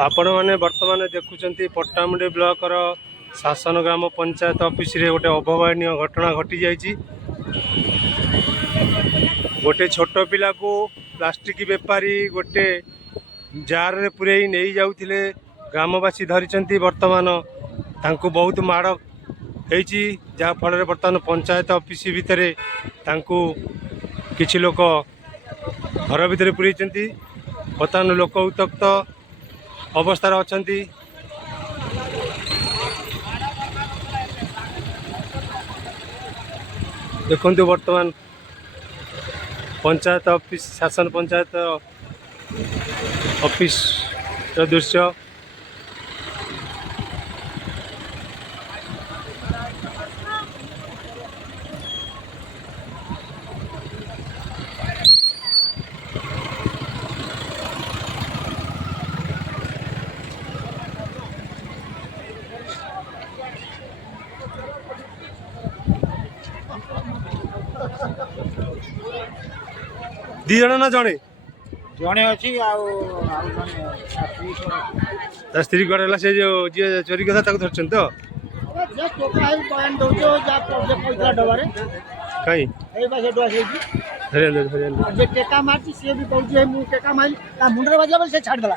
आपण मैंने बर्तमान देखुं पट्टामुंडी ब्लॉक शासन ग्राम पंचायत ऑफिस रे गोटे अभावनीय घटना घटी जाइए। गोटे छोट पिला को प्लास्टिक बेपारी गोटे जार रे पुरे नहीं जाउथिले। ग्रामवासी धरिचंती बर्तमान तांको बहुत माड़ होइची जा फल बर्तमान पंचायत ऑफिस भितर तांको किछि लोक घर भितर पुरैचंती। बर्तमान लोक उत्तक्त अवस्था अछंती। देखंतु वर्तमान पंचायत ऑफिस शासन पंचायत ऑफिस दृश्य। दी जन ना जड़े जड़े अच्छी स्त्री कड़ा से जो जी चोरी कथा धरछन तो कहीं टेका मारती सी भी कहूँ टेका मारी मुंडे बाजला से छाड़देला।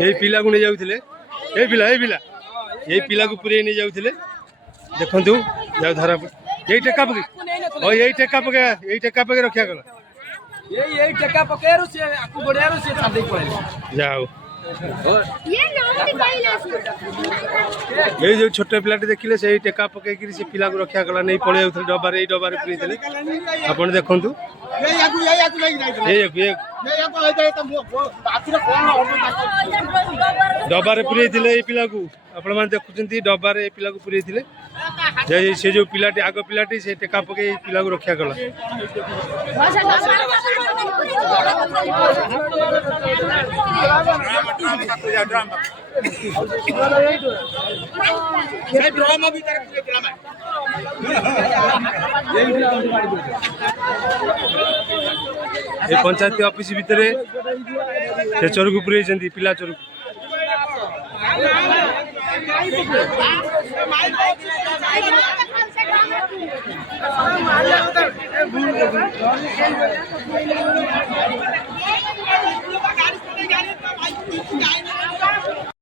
यही पिला को नहीं जाऊले यही पिला को पूरे नहीं जाऊले। देखु जाओ धरा यही टेका पके यही टेका पके रखा गला यही टेका पके से आकु गोड़िया से छाड़ दे पड़े जाओ। ये नाम कहले ये जो छोटे पिलाटे देखिले से टेका पके से पिला को रखा गला नहीं पड़े डबार डबार पुरेले आप देखु डबारे पुरे पिला को आपण मैंने देखुं डबारे पिला को पुरे से जो पिलाटी आग पिलाटी से टेका पके पिला को रखा गला। ये पंचायत ऑफिस भितर से चोर को पुरे पिला चोर को